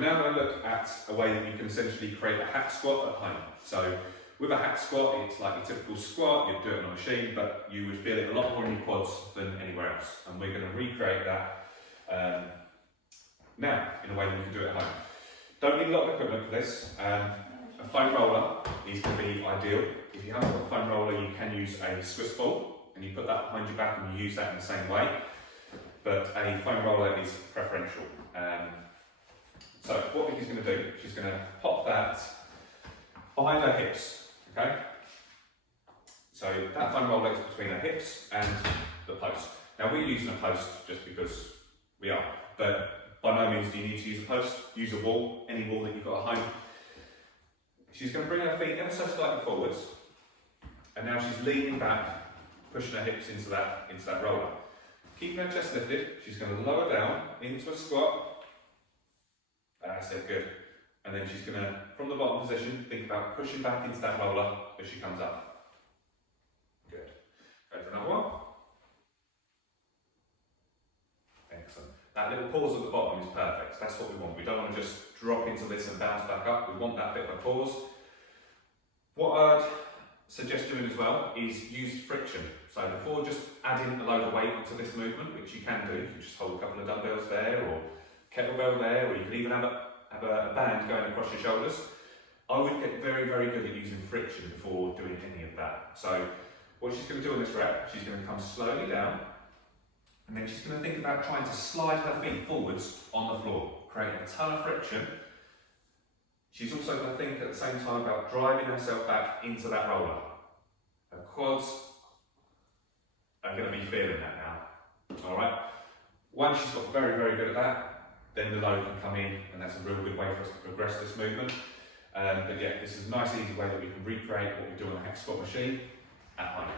we're now going to look at a way that you can essentially create a hack squat at home. So with a hack squat, it's like your typical squat, you'd do it on a machine, but you would feel it a lot more in your quads than anywhere else. And we're going to recreate that now in a way that you can do it at home. Don't need a lot of equipment for this. A foam roller is going to be ideal. If you haven't got a foam roller, you can use a Swiss ball, and you put that behind your back and you use that in the same way. But a foam roller is preferential. So what Vicky's going to do, she's going to pop that behind her hips, okay? So that foam roller is between her hips and the post. Now we're using a post just because we are, but by no means do you need to use a post. Use a wall, any wall that you've got at home. She's going to bring her feet ever so slightly forwards, and now she's leaning back, pushing her hips into that roller. Keeping her chest lifted, she's going to lower down into a squat. That's it, good. And then she's going to, from the bottom position, think about pushing back into that roller as she comes up. Good. Go for another one. Excellent. That little pause at the bottom is perfect. That's what we want. We don't want to just drop into this and bounce back up. We want that bit of a pause. What I'd suggest doing as well is use friction. So before just adding a load of weight onto this movement, which you can do, you can just hold a couple of dumbbells there, or kettlebell there, or you can even have a band going across your shoulders. I would get very, very good at using friction before doing any of that. So what she's going to do on this rep, she's going to come slowly down, and then she's going to think about trying to slide her feet forwards on the floor, creating a ton of friction. She's also going to think at the same time about driving herself back into that roller. Her quads are going to be feeling that now. All right. Once she's got very, very good at that, then the load can come in, and that's a real good way for us to progress this movement. But yeah, this is a nice, easy way that we can recreate what we do on a hack squat machine at home.